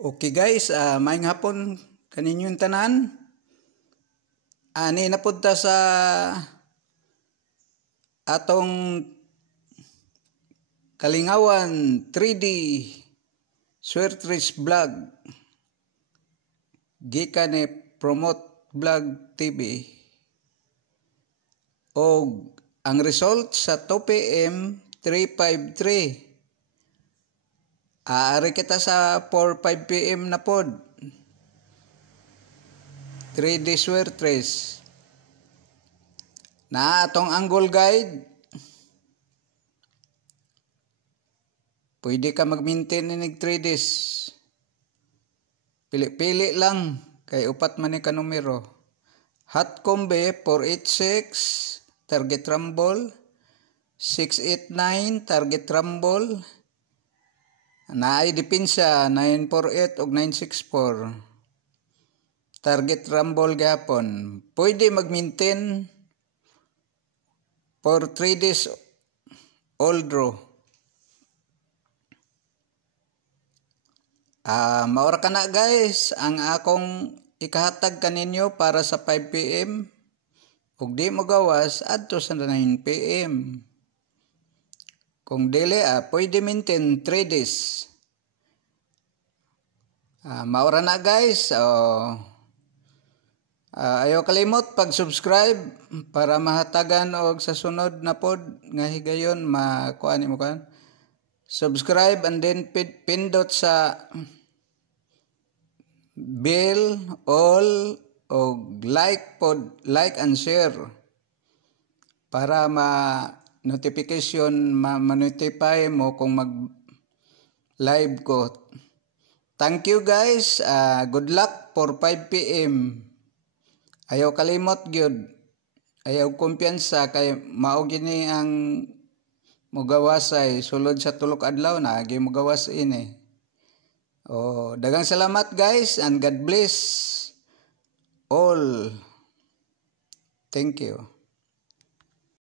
Okay guys, maayong hapon kaninyong tanan. Ani napunta sa atong Kalingawan 3D Swertres Vlog. Gikan ni Promote Vlog TV. O ang result sa 2 PM 353. Aari kita sa 4-5 PM na pod. 3D Swertres. Na atong angle guide. Pwede ka mag-maintain ni 3Ds. Pili-pili lang kay upat man ni ka numero. Hot combe 486 target rumble, 689 target rumble. Naay depensa 948 ug 964. Target rumble gapon. Pwede mag-maintain for 3 days all draw. Maura ka na guys ang akong ikahatag kaninyo para sa 5 PM. Ug di mo gawas adto sa 9 PM. Kung dili, pwede maintain 3 days. Maura na guys. Ayaw kalimot pag-subscribe para mahatagan og sa sunod na pod nga higayon makuan mo kan. Subscribe and then pindot sa bell all og like and share para notification ma-notify mo kung mag-live ko. Thank you guys. Good luck for 5 PM. Ayaw kalimot gyud. Ayaw kumpiyansa kay mao gini ang mugawasay sulod sa tulok adlaw na agi mugawas ini. Dagang salamat guys and God bless all. Thank you.